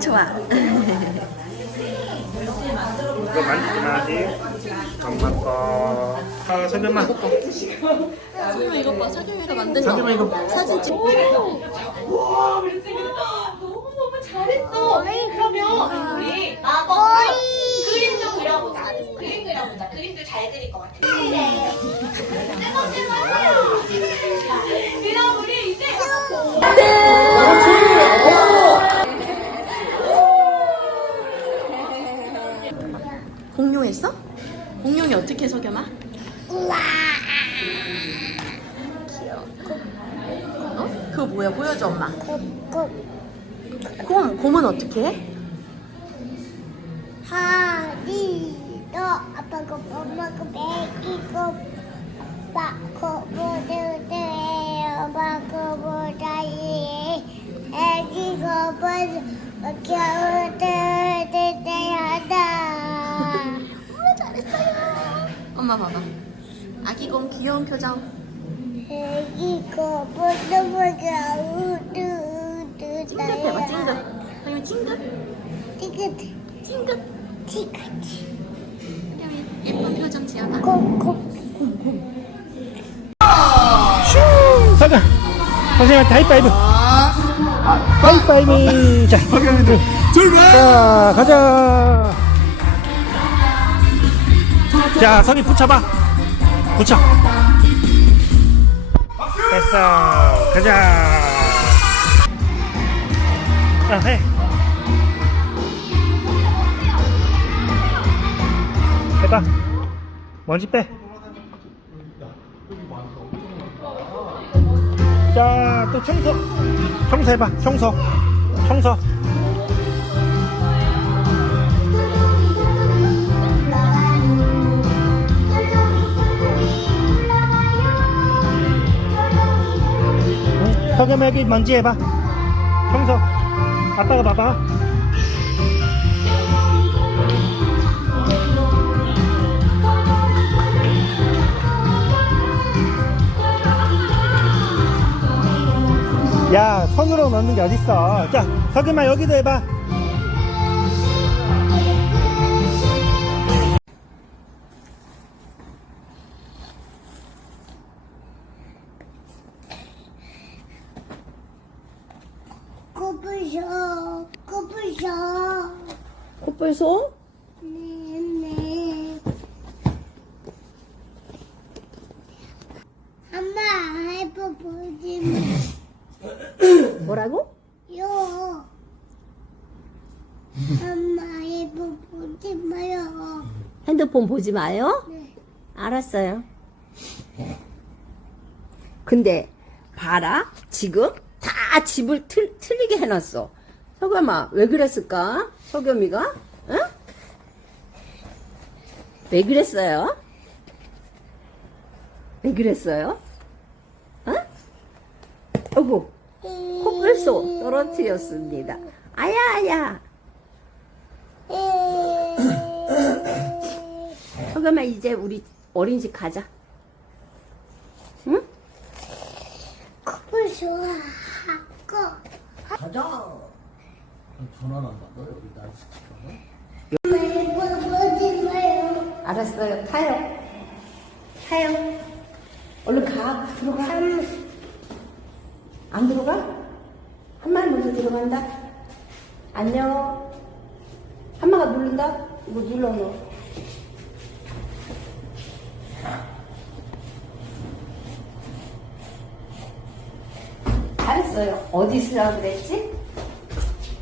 좋아. 이거 만지지 마지. 엄마 아, 설명만. 설마 이거 봐. 사경이가 만든 잠깐만, 이거. 사진 찍. 너무 너무 잘했어. 그러면 우리 마법 그림도 그려보자. 그림 그려보자. 그림도 잘 그릴 것 같아. 그럼 우리 이제 공룡했어? 공룡이 어떻게 석여마? 귀여워. 어? 그거 뭐야? 보여줘 엄마. 곰. 곰은 어떻게 해? 아빠가 엄마가 먹이고 아빠 거보드대 엄마 거보다이 애기 거보드 겨우들 때하다 엄마 봐봐. 아기 곰 귀여운 표정. 애기 거보드 겨우들 찡긋 해봐 찡긋. 석여미 찡긋. 찡긋 찡긋. 찡긋 석여미 콩콩 사자. 선생님한테 하이파이브. 하이파이브. 자, 출발. 자, 가자. 자, 선이 붙여봐. 붙여. 됐어. 가자. 자, 해. 해봐. 먼지 빼. 자, 또 청소. 청소해봐. 청소. 청소. 응, 석염 여기 먼지 해봐. 청소. 아빠가 봐봐. 야, 손으로 넣는 게 어딨어. 자, 석유마 여기도 해봐. 엄마 해보 보지 마요 핸드폰 보지 마요. 네. 알았어요. 근데 봐라 지금 다 집을 틀, 틀리게 해놨어. 석염아 왜 그랬을까? 석염이가? 응? 왜 그랬어요? 왜 그랬어요? 응? 어구 코 뿔소 떨어뜨렸습니다. 아야 아야. 석염아 이제 우리 어린이집 가자. 응? 코부셔 하고 전화는 안 받아 여기 날 마요 알았어요. 타요. 타요. 얼른 가. 들어가. 안 들어가? 한 마리 먼저 들어간다. 안녕. 한마가 누른다. 이거 눌러 놓 잘했어요. 어디 쓰라고 그랬지?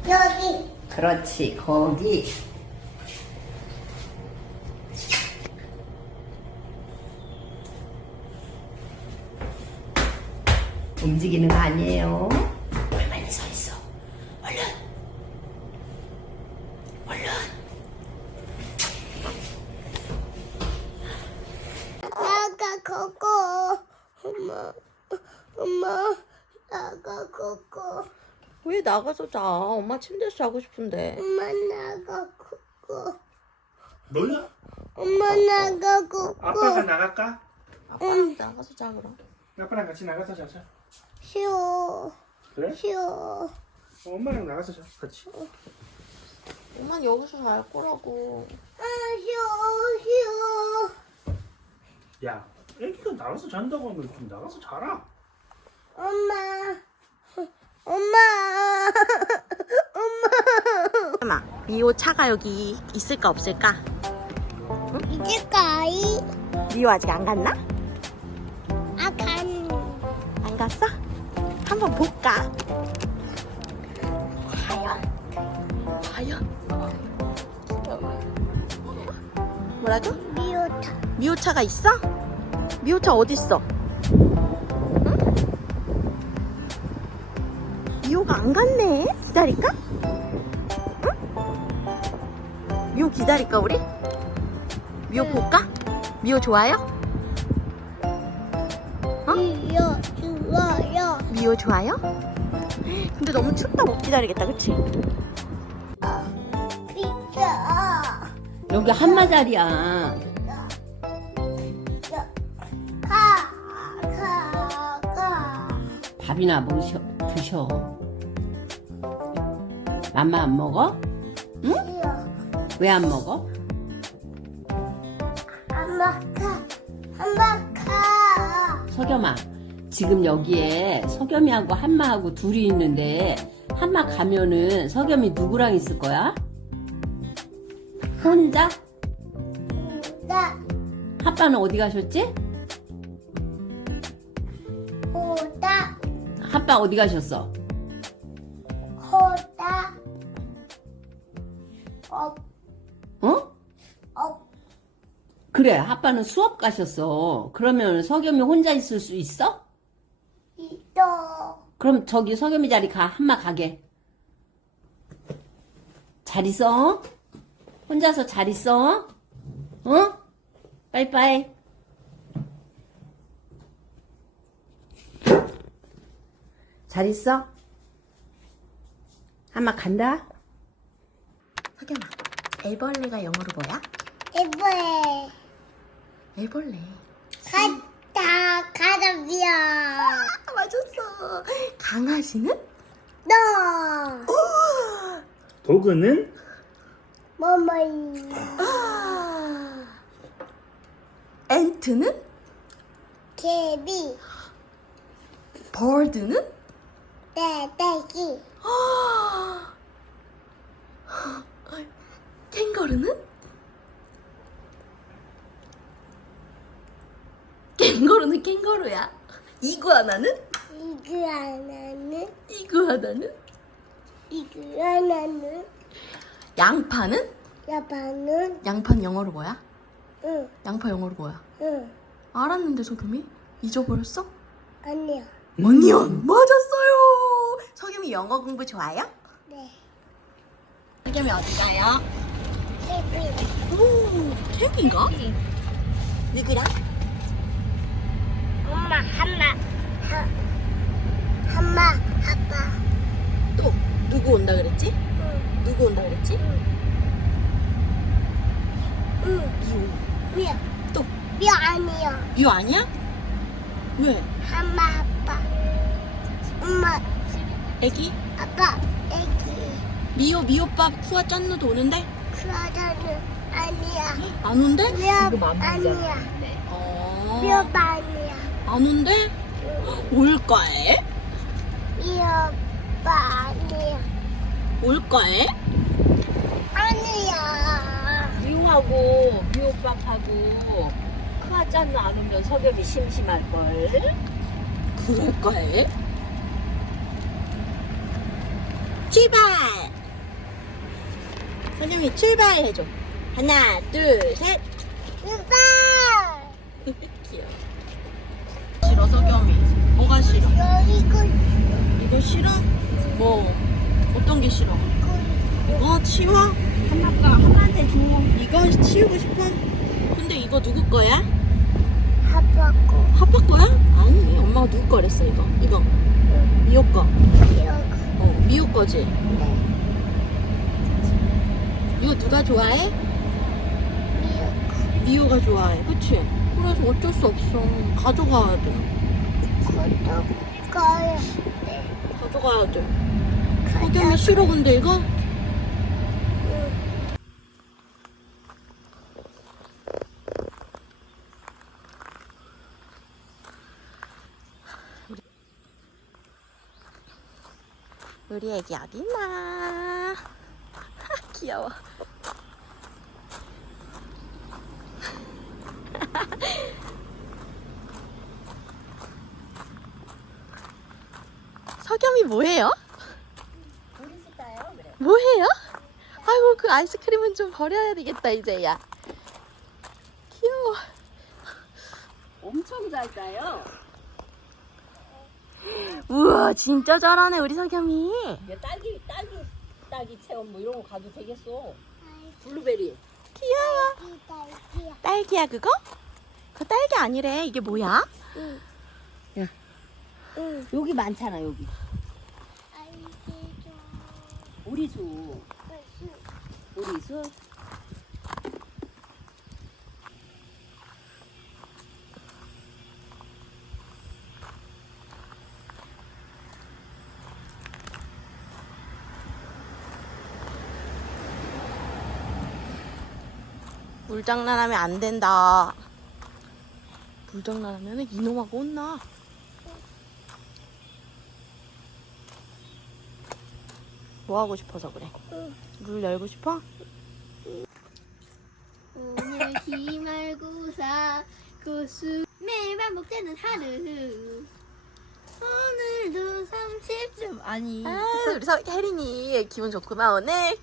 여기 그렇지. 거기. 움직이는 거 아니에요. 얼마나 서 있어. 얼른. 얼른. 나가 거고 엄마 엄마 나가 거고 왜 나가서 자? 엄마 침대에서 자고 싶은데. 엄마 나가 거고 너야? 엄마 나가고 아빠가 나갈까? 아빠랑 나가서 자 그럼. 아빠랑 같이 나가서 자자. 싫어 그래? 싫어 어, 엄마랑 나가서 자. 같이. 엄마는 여기서 잘 거라고. 아 싫어 싫어 야, 애기가 나가서 잔다고 하면 좀 나가서 자라. 엄마 엄마 엄마 엄마, 미호 차가 여기 있을까 없을까? 이제까지 미호 아직 안 갔나? 아 간 안 갔어? 한번 볼까? 과연? 과연? 뭐라고? 미오타 미호차가 있어? 미호차 어디 있어? 미호가 안 갔네. 기다릴까? 응? 미호 기다릴까 우리? 미호 볼까? 미호 좋아요? 미오 좋아요 미호 좋아요? 근데 너무 춥다 못 기다리겠다 그치? 여기 한마자리야. 가가가 밥이나 먹으셔, 드셔. 맘마 안 먹어? 왜안 먹어? 한마카 한마카 석염아, 지금 여기에 석염이하고 한마하고 둘이 있는데 한마 가면은 석염이 누구랑 있을 거야? 혼자? 나 아빠는 어디 가셨지? 호다 아빠 어디 가셨어? 그래, 아빠는 수업 가셨어. 그러면 석염이 혼자 있을 수 있어? 이도 그럼 저기 석염이 자리 가, 한마 가게. 잘 있어? 혼자서 잘 있어? 어? 빠이빠이. 잘 있어? 한마 간다? 석연아, 애벌레가 영어로 뭐야? 예뻐해 애벌레. 가다 가자비야 아, 맞았어. 강아지는? 너 도그는 뭐뭐이 아. 엔트는? 개비 버드는? 떼떼기 아. 캥거루는? 캥거루야. 이구아나는? 이구아나는? 이거 하나는 양파는? 야방은 양파는 영어로 뭐야? 응 양파 영어로 뭐야? 응 알았는데 소금이? 잊어버렸어? 아니야 어니언 맞았어요. 석유미 영어 공부 좋아요? 네 석유미 어디 가요? 개비 오, 캠핑가? 누구랑? 엄마 한마 하 한마 아빠 또 누구 온다 그랬지? 응 누구 온다 그랬지? 응. 미호. 미야 또 미야 아니야 미호 아니야? 왜? 한마 아빠 엄마 애기? 아빠 애기 미호 미호빠 쿠아 짠누도 오는데? 그 아저는 아니야 안 온대? 미야 아니야 어. 미야 아니야 안 온대? 올 거에? 미야 아니야 올거에? 아니야 미호하고 미호밥하고 크아짠 안 오면 석엽이 심심할걸. 그럴 거에? 출발! 선영이 출발해줘. 하나, 둘, 셋. 오빠 귀여워. 싫어, 석영이. 뭐가 싫어? 이거 이거 싫어? 뭐, 어떤 게 싫어? 이거 치워? 한마가 한마한테 줘. 이거 치우고 싶어? 근데 이거 누구 거야? 아빠고 하파 거야? 아니, 엄마가 누구 거랬어, 이거. 이거. 미호 거. 이거 어, 미호 거지? 이거 누가 좋아해? 미역 미우가 좋아해. 그치? 그래서 어쩔 수 없어. 가져가야 돼. 거야. 가져가야 돼. 석염이 싫어, 근데 이거? 우리 애기 어딨나? 귀여워. 석염이 뭐해요? 뭐해요? 아이고 그 아이스크림은 좀 버려야 되겠다 이제 야. 귀여워. 엄청 잘 따요. 우와 진짜 잘하네 우리 석염이. 이게 딸기, 딸기, 딸기 체험 뭐 이런 거 가도 되겠어. 블루베리. 귀여워. 딸기야 그거? 그 딸기 아니래. 이게 뭐야? 여기 많잖아, 여기. 오리수. 오리수. 물장난하면 안 된다. 물장난하면 이놈하고 혼나. 뭐 하고 싶어서 그래? 물 열고 싶어? 오늘 기말고사 고수 매일 반복되는 하루 오늘도 30점 아니 아, 우리 서, 혜린이 기분 좋구나 오늘.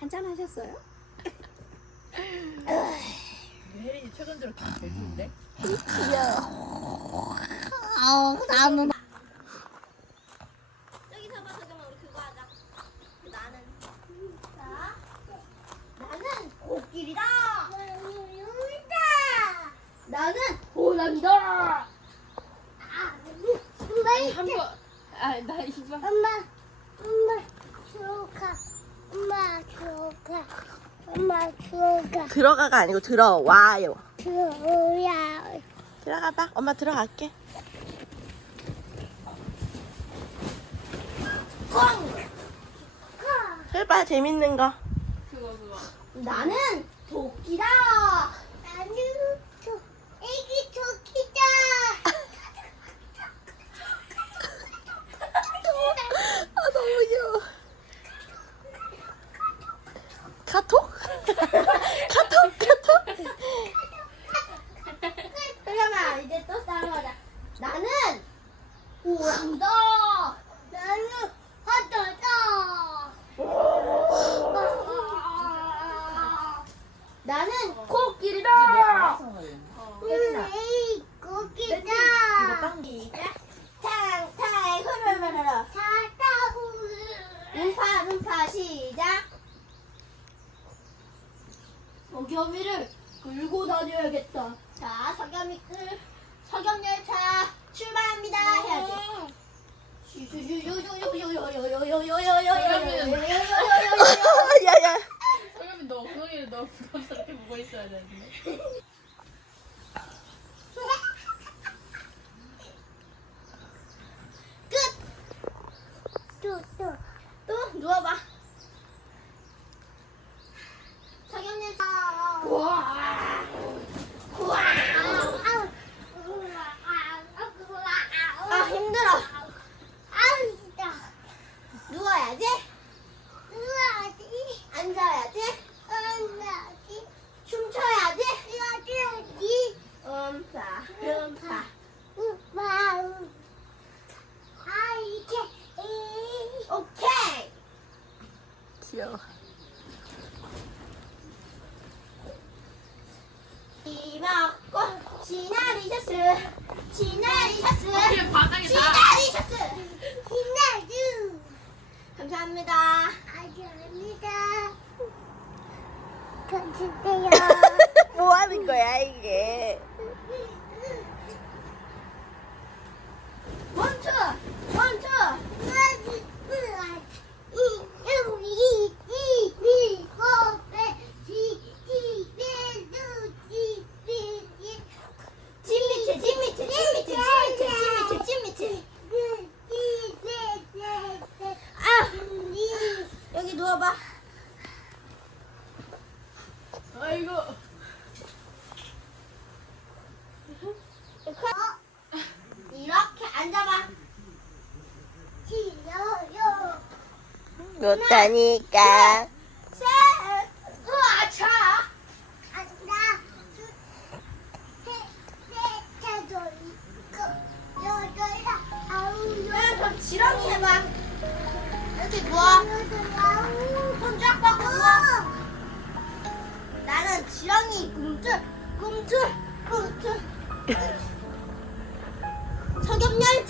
한잔 하셨어요? 아 나는 저기서 봐, 저기만 우리 그거 하자. 나는. 자, 나는 코끼리다. 나는 호랑이다 한번 아나 이거 엄마 엄마 주가 엄마 주가 엄마 주가 들어가가 아니고 들어와요. 주야 들어가 봐. 엄마 들어갈게. 해봐 재밌는 거. 나는 도끼다. 나는 저 애기 토끼다 아 너무 귀여워. 카톡? 카톡 카톡. 잠깐만, 이제 또 따라하자. 나는 호랑이다. 나는 나는 코끼리다. 에이 고기다 시작. 탕탕 흐르르르. 다다우 음파 음파 시작. 석염이를 끌고 다녀야겠다. 자, 석염이 끌 석염 열차 출발합니다. 해야지. 야야. 설명이 너 부담스럽게 보고 있어야 되는데 이렇게 앉아봐. 지려요. 못하니까. 어, 지렁이 해봐. 이렇게 누워. 손쫙 뻗고 누워. 나는 지렁이 꿈틀, 꿈틀, 꿈틀. hanggang ngayon